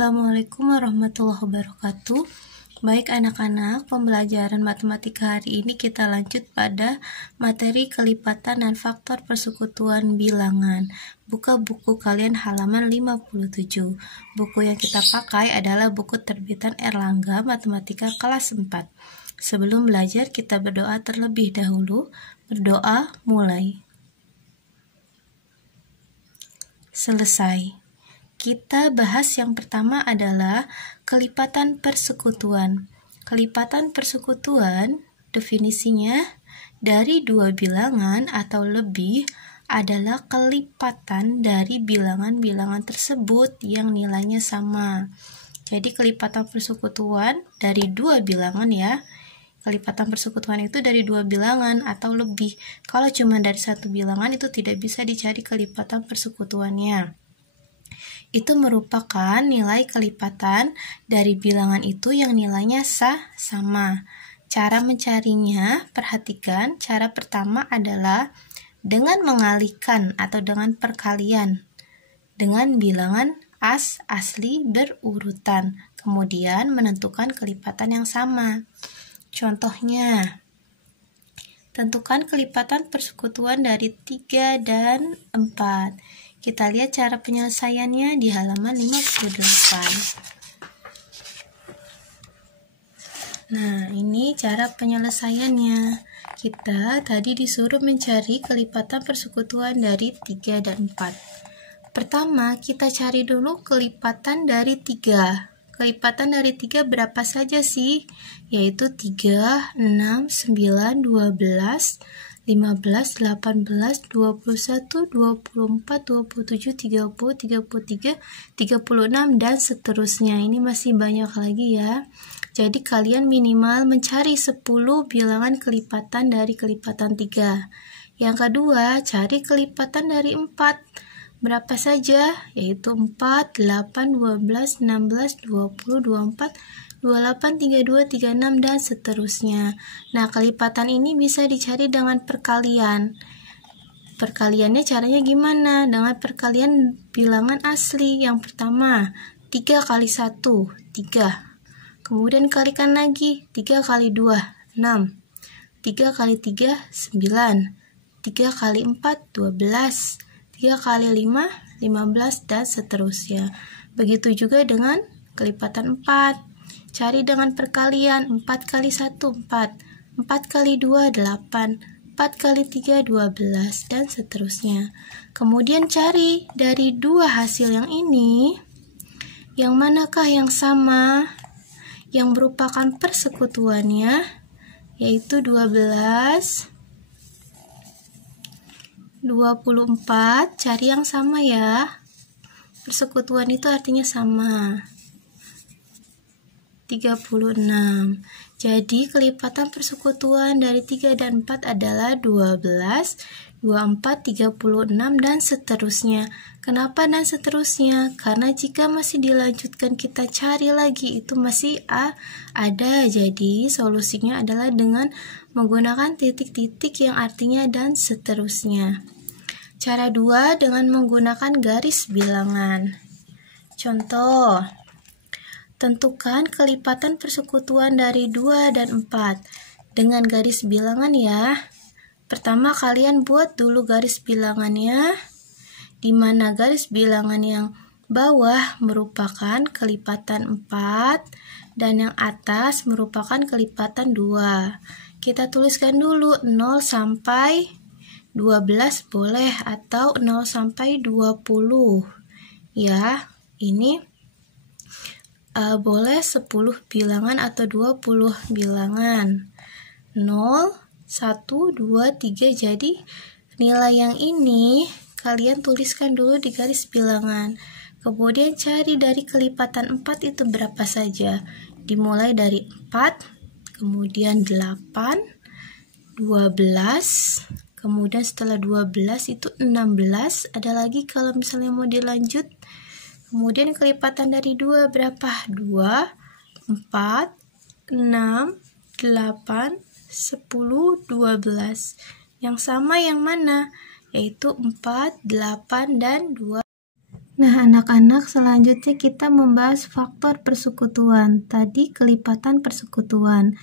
Assalamualaikum warahmatullahi wabarakatuh. Baik anak-anak, pembelajaran matematika hari ini kita lanjut pada materi kelipatan dan faktor persekutuan bilangan. Buka buku kalian halaman 57. Buku yang kita pakai adalah buku terbitan Erlangga Matematika kelas 4. Sebelum belajar kita berdoa terlebih dahulu. Berdoa mulai. Selesai. Kita bahas yang pertama adalah kelipatan persekutuan. Kelipatan persekutuan definisinya dari dua bilangan atau lebih adalah kelipatan dari bilangan-bilangan tersebut yang nilainya sama. Jadi kelipatan persekutuan dari dua bilangan ya. Kelipatan persekutuan itu dari dua bilangan atau lebih. Kalau cuma dari satu bilangan itu tidak bisa dicari kelipatan persekutuannya. Itu merupakan nilai kelipatan dari bilangan itu yang nilainya sama. Cara mencarinya, perhatikan, cara pertama adalah dengan mengalihkan atau dengan perkalian dengan bilangan asli berurutan, kemudian menentukan kelipatan yang sama. Contohnya, tentukan kelipatan persekutuan dari 3 dan 4. Kita lihat cara penyelesaiannya di halaman 58. Nah, ini cara penyelesaiannya. Kita tadi disuruh mencari kelipatan persekutuan dari 3 dan 4. Pertama, kita cari dulu kelipatan dari 3. Kelipatan dari 3 berapa saja sih? Yaitu 3, 6, 9, 12, 15, 18, 21, 24, 27, 30, 33, 36, dan seterusnya. Ini masih banyak lagi ya. Jadi kalian minimal mencari 10 bilangan kelipatan dari kelipatan 3. Yang kedua, cari kelipatan dari 4. Berapa saja? Yaitu 4, 8, 12, 16, 20, 24, 28, 32, 36, dan seterusnya. Nah, kelipatan ini bisa dicari dengan perkalian. Perkaliannya caranya gimana? Dengan perkalian bilangan asli. Yang pertama, 3 kali 1, 3. Kemudian kalikan lagi, 3 kali 2, 6. 3 kali 3, 9. 3 kali 4, 12. 3 kali 5, 15, dan seterusnya. Begitu juga dengan kelipatan 4. Cari dengan perkalian, 4 kali 1, 4. 4 kali 2, 8. 4 kali 3, 12, dan seterusnya. Kemudian cari dari dua hasil yang ini, yang manakah yang sama, yang merupakan persekutuannya, yaitu 12, 24, cari yang sama ya. Persekutuan itu artinya sama. 36. Jadi kelipatan persekutuan dari 3 dan 4 adalah 12, 24, 36, dan seterusnya. Kenapa dan seterusnya? Karena jika masih dilanjutkan kita cari lagi, itu masih ada. Jadi solusinya adalah dengan menggunakan titik-titik yang artinya dan seterusnya. Cara 2 dengan menggunakan garis bilangan. Contoh, tentukan kelipatan persekutuan dari 2 dan 4 dengan garis bilangan ya. Pertama kalian buat dulu garis bilangannya, di mana garis bilangan yang bawah merupakan kelipatan 4 dan yang atas merupakan kelipatan 2. Kita tuliskan dulu 0 sampai 12 boleh, atau 0 sampai 20. Ya, ini boleh 10 bilangan atau 20 bilangan. 0, 1, 2, 3. Jadi nilai yang ini kalian tuliskan dulu di garis bilangan. Kemudian cari dari kelipatan 4 itu berapa saja. Dimulai dari 4, kemudian 8, 12, kemudian setelah 12 itu 16. Ada lagi kalau misalnya mau dilanjut. Kemudian kelipatan dari 2 berapa? 2, 4, 6, 8, 10, 12. Yang sama yang mana? Yaitu 4, 8, dan 2. Nah, anak-anak, selanjutnya kita membahas faktor persekutuan. Tadi kelipatan persekutuan.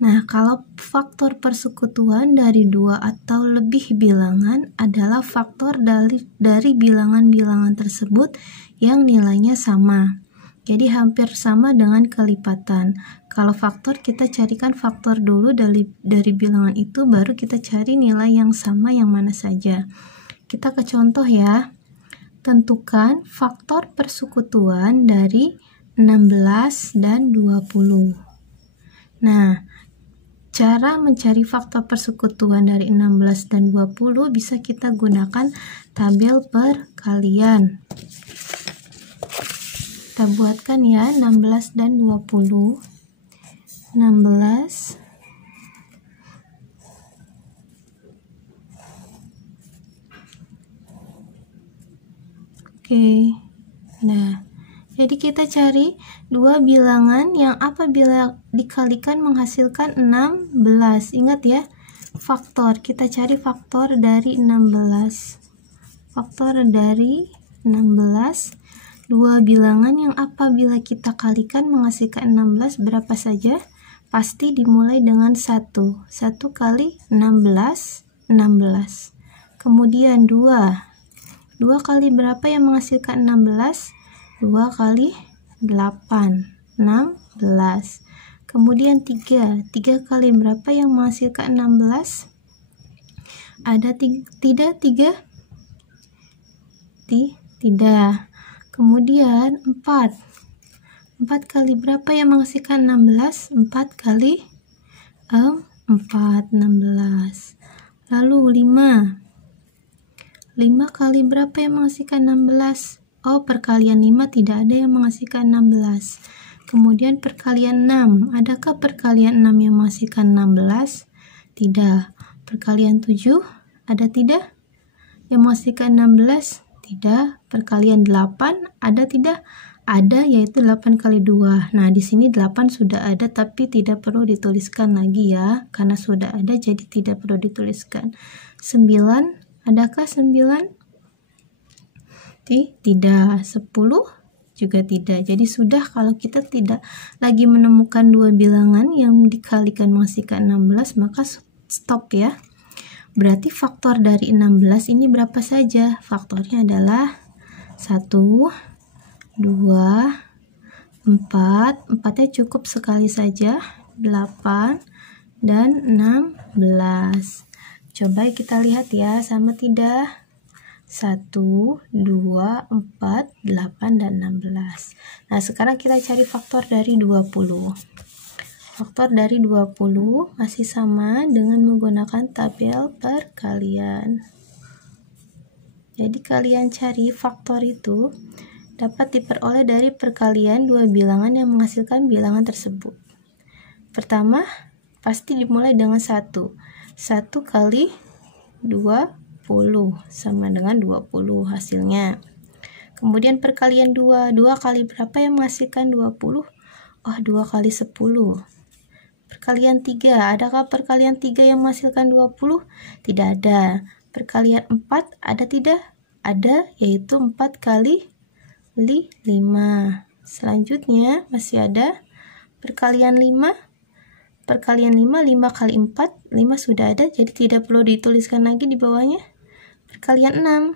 Nah, kalau faktor persekutuan dari 2 atau lebih bilangan adalah faktor dari bilangan-bilangan tersebut yang nilainya sama. Jadi hampir sama dengan kelipatan. Kalau faktor, kita carikan faktor dulu dari bilangan itu, baru kita cari nilai yang sama yang mana saja. Kita ke contoh ya. Tentukan faktor persekutuan dari 16 dan 20. Nah, cara mencari faktor persekutuan dari 16 dan 20 bisa kita gunakan tabel perkalian. Kita buatkan ya, 16 dan 20. 16 Oke, nah, jadi kita cari dua bilangan yang apabila dikalikan menghasilkan 16. Ingat ya, faktor. Kita cari faktor dari 16. Faktor dari 16. Dua bilangan yang apabila kita kalikan menghasilkan 16 berapa saja? Pasti dimulai dengan 1. 1 kali 16, 16. Kemudian 2. 2 kali berapa yang menghasilkan 16? 2 kali 8, 16. Kemudian 3. 3 kali berapa yang menghasilkan 16? Ada tidak 3? Tidak. Kemudian 4. 4 kali berapa yang menghasilkan 16? 4 kali 4, 16. Lalu 5. 5 kali berapa yang menghasilkan 16? Oh, perkalian 5 tidak ada yang menghasilkan 16. Kemudian perkalian 6. Adakah perkalian 6 yang menghasilkan 16? Tidak. Perkalian 7. Ada tidak? Yang menghasilkan 16? Tidak. Perkalian 8. Ada tidak? Ada, yaitu 8 kali 2. Nah, di sini 8 sudah ada, tapi tidak perlu dituliskan lagi ya. Karena sudah ada, jadi tidak perlu dituliskan. 9. Adakah 9? Tidak. 10 juga tidak. Jadi sudah, kalau kita tidak lagi menemukan dua bilangan yang dikalikan menghasilkan 16, maka stop ya. Berarti faktor dari 16 ini berapa saja? Faktornya adalah 1, 2, 4. 4-nya cukup sekali saja. 8 dan 16. Coba kita lihat ya, sama tidak? 1, 2, 4, 8, dan 16. Nah, sekarang kita cari faktor dari 20. Faktor dari 20 masih sama dengan menggunakan tabel perkalian. Jadi kalian cari faktor itu dapat diperoleh dari perkalian dua bilangan yang menghasilkan bilangan tersebut. Pertama, pasti dimulai dengan 1. 1 kali 20 sama dengan 20 hasilnya. Kemudian perkalian 2. 2 kali berapa yang menghasilkan 20? Oh, 2 kali 10. Perkalian 3. Adakah perkalian 3 yang menghasilkan 20? Tidak ada. Perkalian 4 ada tidak? Ada, yaitu 4 kali 5. Selanjutnya masih ada perkalian 5. Perkalian 5, 5 kali 4, 5 sudah ada, jadi tidak perlu dituliskan lagi di bawahnya. Perkalian 6.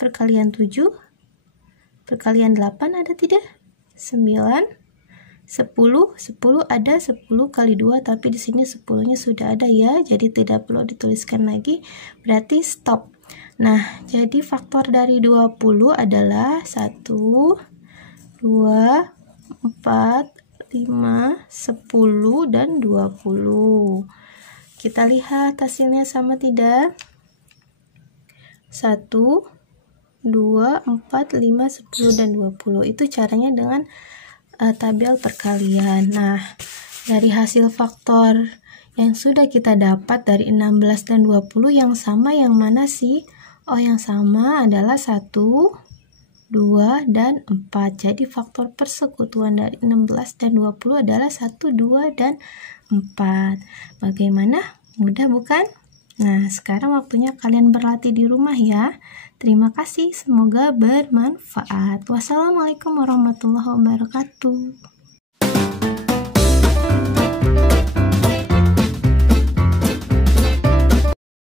Perkalian 7. Perkalian 8 ada tidak? 9. 10. 10 ada, 10 kali 2, tapi di sini 10-nya sudah ada ya, jadi tidak perlu dituliskan lagi, berarti stop. Nah, jadi faktor dari 20 adalah 1, 2, 4, 5, 10, dan 20. Kita lihat hasilnya sama tidak? 1, 2, 4, 5, 10, dan 20. Itu caranya dengan tabel perkalian. Nah, dari hasil faktor yang sudah kita dapat dari 16 dan 20, yang sama yang mana sih? Oh, yang sama adalah 1, 2, dan 4. Jadi faktor persekutuan dari 16 dan 20 adalah 1, 2, dan 4. Bagaimana? Mudah bukan? Nah, sekarang waktunya kalian berlatih di rumah ya. Terima kasih, semoga bermanfaat. Wassalamualaikum warahmatullahi wabarakatuh.